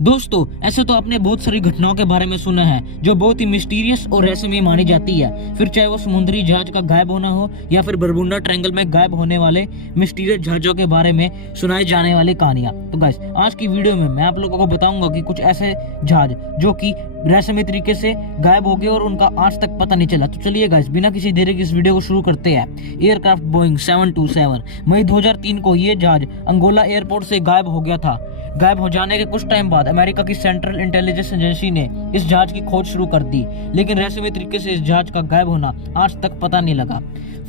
दोस्तों, ऐसे तो आपने बहुत सारी घटनाओं के बारे में सुना है जो बहुत ही मिस्टीरियस और रहस्यमय मानी जाती है। फिर चाहे वो समुद्री जहाज का गायब होना हो या फिर बरमुडा ट्रायंगल में गायब होने वाले मिस्टीरियस जहाजों के बारे में सुनाई जाने वाली कहानियां। तो गाइस, आज की वीडियो में मैं आप लोगों को बताऊंगा कि कुछ ऐसे जहाज जो कि रहस्यमय तरीके से गायब हो गए और उनका आज तक पता नहीं चला। तो चलिए गाइस, बिना किसी देरी के इस वीडियो को शुरू करते हैं। एयरक्राफ्ट बोइंग 727 मई 2003 को ये जहाज अंगोला एयरपोर्ट से गायब हो गया था। गायब हो जाने के कुछ टाइम बाद अमेरिका की सेंट्रल इंटेलिजेंस एजेंसी ने इस जहाज की खोज शुरू कर दी, लेकिन रहस्यमय तरीके से इस जहाज का गायब होना आज तक पता नहीं लगा।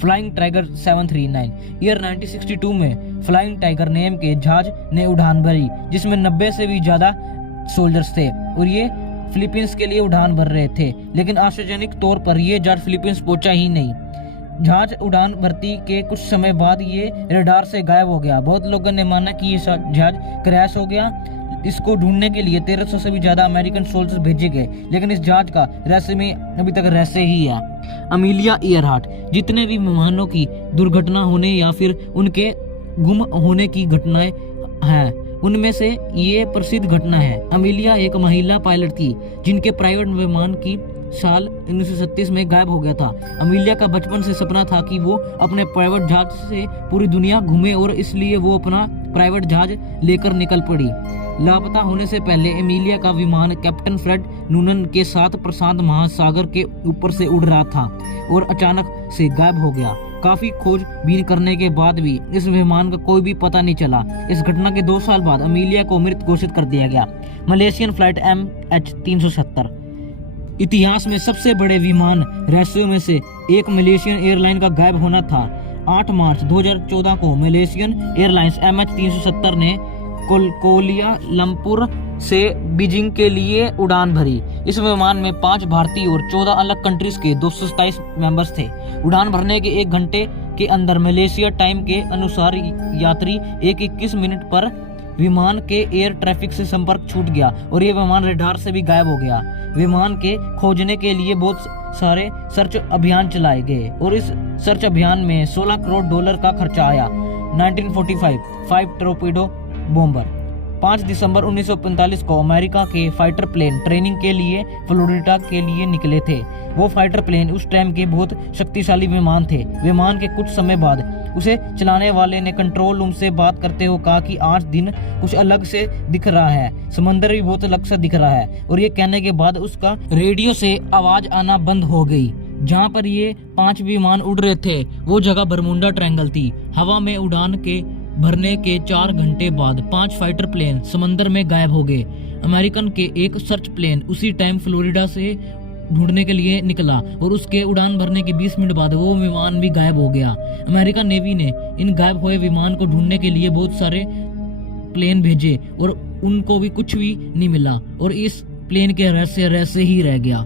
फ्लाइंग टाइगर 739 ईयर 1962 में फ्लाइंग टाइगर नेम के जहाज ने उड़ान भरी, जिसमें 90 से भी ज्यादा सोल्जर्स थे और ये फिलीपींस के लिए उड़ान भर रहे थे। लेकिन आश्चर्यजनक तौर पर यह जहाज फिलीपींस पहुंचा ही नहीं। जहाज उड़ान भर्ती के कुछ समय बाद ये रडार से गायब हो गया। बहुत लोगों ने माना कि ये जहाज क्रैश हो गया। इसको ढूंढने के लिए 1300 से भी ज्यादा अमेरिकन सोल्जर्स भेजे गए, लेकिन इस जहाज का रहस्य में अभी तक रहस्य ही है। Amelia Earhart. जितने भी विमानों की दुर्घटना होने या फिर उनके गुम होने की घटनाएं हैं, उनमें से ये प्रसिद्ध घटना है। अमेलिया एक महिला पायलट थी जिनके प्राइवेट विमान की साल 1937 में गायब हो गया था। अमेलिया का बचपन से सपना था कि वो अपने प्राइवेट जहाज से पूरी दुनिया घूमे और इसलिए वो अपना प्राइवेट जहाज लेकर निकल पड़ी। लापता होने से पहले अमेलिया का विमान कैप्टन फ्रेड नूनन के साथ प्रशांत महासागर के ऊपर से उड़ रहा था और अचानक से गायब हो गया। काफी खोजबीन करने के बाद भी इस विमान का कोई भी पता नहीं चला। इस घटना के 2 साल बाद अमेलिया को मृत घोषित कर दिया गया। मलेशियन फ्लाइट MH370 इतिहास में सबसे बड़े विमान रहस्यों में से एक मलेशियन एयरलाइन का गायब होना था। 8 मार्च 2014 को मलेशियन एयरलाइंस MH370 ने कोलिया लंपुर से बीजिंग के लिए उड़ान भरी। इस विमान में 5 भारतीय और 14 अलग कंट्रीज के 227 मेंबर्स थे। उड़ान भरने के 1 घंटे के अंदर मलेशिया टाइम के अनुसार यात्री 21 मिनट पर विमान के एयर ट्रैफिक से संपर्क छूट गया और ये विमान रडार से भी गायब हो गया। विमान के खोजने के लिए बहुत सारे सर्च अभियान चलाए गए और इस सर्च अभियान में $16 करोड़ का खर्चा आया। 1945 5 टोरपीडो बॉम्बर। 5 दिसंबर 1945 को अमेरिका के फाइटर प्लेन ट्रेनिंग के लिए फ्लोरिडा के लिए निकले थे। वो फाइटर प्लेन उस टाइम के बहुत शक्तिशाली विमान थे। विमान के कुछ समय बाद उसे चलाने वाले ने कंट्रोल रूम से बात करते हुए कहा कि आज दिन कुछ अलग से दिख रहा है, समंदर भी बहुत अलग सा दिख रहा है। और ये कहने के बाद उसका रेडियो से आवाज आना बंद हो गई। जहाँ पर ये 5 विमान उड़ रहे थे वो जगह बरमुडा ट्रायंगल थी। हवा में उड़ान के भरने के 4 घंटे बाद 5 फाइटर प्लेन समंदर में गायब हो गए। अमेरिकन के एक सर्च प्लेन उसी टाइम फ्लोरिडा से ढूंढने के लिए निकला और उसके उड़ान भरने के 20 मिनट बाद वो विमान भी गायब हो गया। अमेरिकन नेवी ने इन गायब हुए विमान को ढूंढने के लिए बहुत सारे प्लेन भेजे और उनको भी कुछ भी नहीं मिला और इस प्लेन के रहस्य ही रह गया।